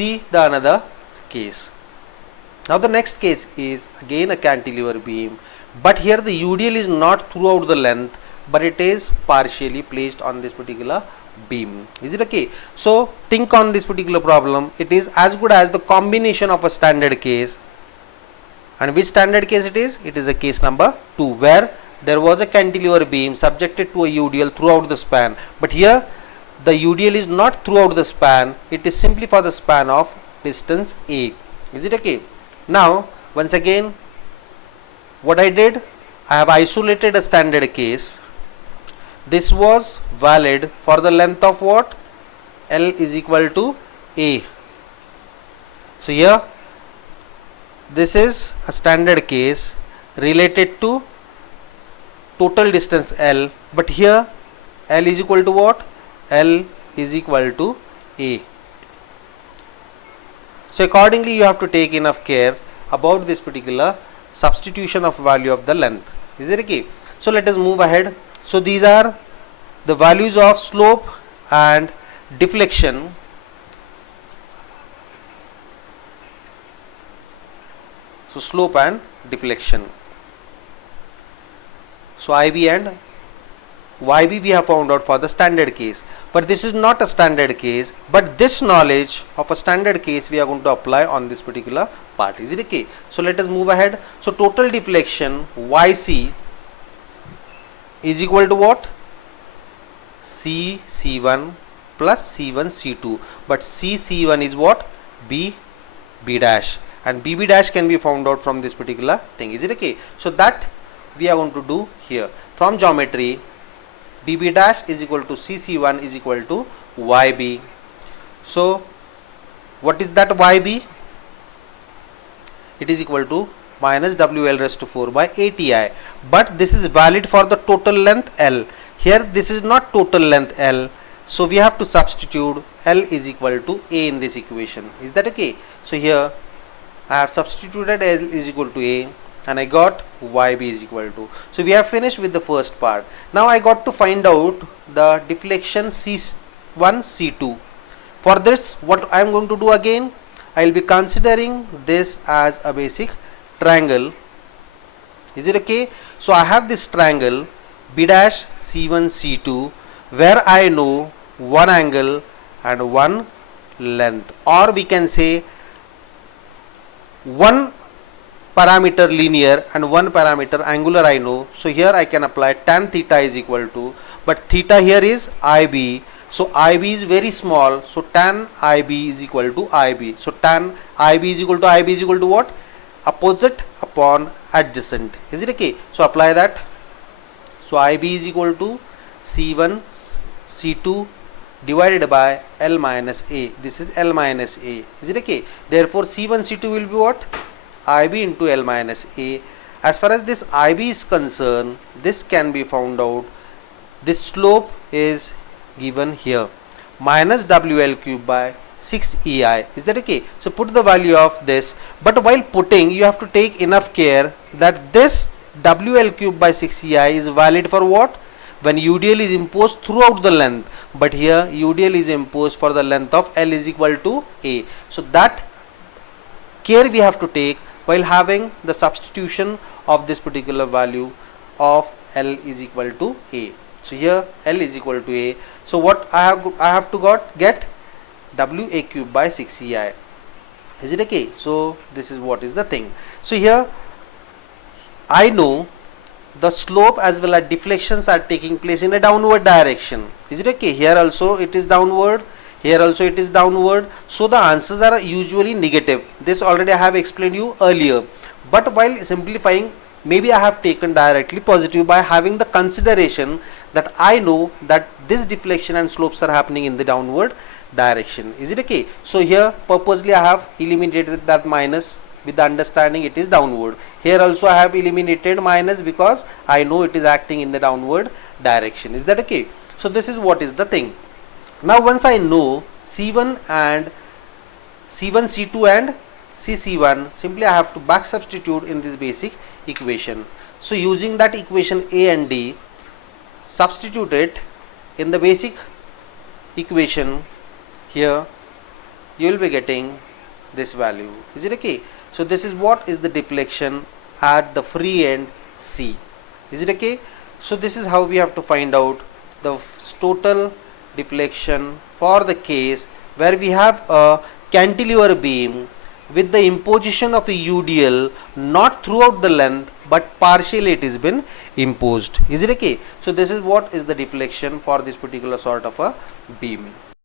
see the another case. Now the next case is again a cantilever beam, but here the UDL is not throughout the length, but it is partially placed on this particular beam. Is it okay? So think on this particular problem. It is as good as the combination of a standard case. And which standard case it is? It is a case number 2, where there was a cantilever beam subjected to a UDL throughout the span, but here the UDL is not throughout the span, it is simply for the span of distance A. Is it okay? Now once again, what I did, I have isolated a standard case. This was valid for the length of what? L is equal to A. So here this is a standard case related to total distance L, but here L is equal to what? L is equal to A. So accordingly you have to take enough care about this particular substitution of value of the length. Is it okay? So let us move ahead. So these are the values of slope and deflection. So slope and deflection. So IB and YB we have found out for the standard case, but this is not a standard case, but this knowledge of a standard case we are going to apply on this particular part. Is it okay? So let us move ahead. So total deflection YC is equal to what? C1 plus C1 C2, but C1 is what? B dash, and BB dash can be found out from this particular thing. Is it okay? So that we are going to do here. From geometry, BB dash is equal to CC1 is equal to YB. So what is that YB? It is equal to minus WL raised to 4 by ATI, but this is valid for the total length L. Here this is not total length L, so we have to substitute L is equal to A in this equation. Is that okay? So here I have substituted L is equal to A and I got YB is equal to. So we have finished with the first part. Now I got to find out the deflection C1 C2. For this, what I am going to do again, I will be considering this as a basic triangle. Is it okay? So I have this triangle B dash C1 C2, where I know one angle and one length, or we can say one parameter linear and one parameter angular I know. So here I can apply tan theta is equal to, but theta here is IB, so IB is very small, so tan IB is equal to IB. So tan IB is equal to IB is equal to what? Opposite upon adjacent. Is it okay? So apply that. So IB is equal to C1 C2 divided by L minus A. This is L minus A. Is it okay? Therefore C1 C2 will be what? IB into L minus A. As far as this IB is concerned, this can be found out. This slope is given here, minus WL cube by 6EI. Is that okay? So put the value of this, but while putting you have to take enough care that this WL cube by 6EI is valid for what? When UDL is imposed throughout the length, but here UDL is imposed for the length of L is equal to A. So that care we have to take while having the substitution of this particular value of L is equal to A. So here L is equal to A. So what I have to get WA cube by 6EI. Is it okay? So this is what is the thing. So here I know the slope as well as deflections are taking place in a downward direction. Is it okay? Here also it is downward, here also it is downward. So the answers are usually negative. This already I have explained you earlier. But while simplifying, maybe I have taken directly positive by having the consideration that I know that this deflection and slopes are happening in the downward direction. Is it okay? So here purposely I have eliminated that minus with the understanding it is downward. Here also I have eliminated minus because I know it is acting in the downward direction. Is that okay? So this is what is the thing. Now once I know C1 and C1 C2 and CC1, simply I have to back substitute in this basic equation. So using that equation A and D, substitute it in the basic equation. Here you will be getting this value. Is it okay? So this is what is the deflection at the free end C. Is it okay? So this is how we have to find out the total deflection for the case where we have a cantilever beam with the imposition of a UDL not throughout the length but partially it has been imposed. Is it okay? So this is what is the deflection for this particular sort of a beam.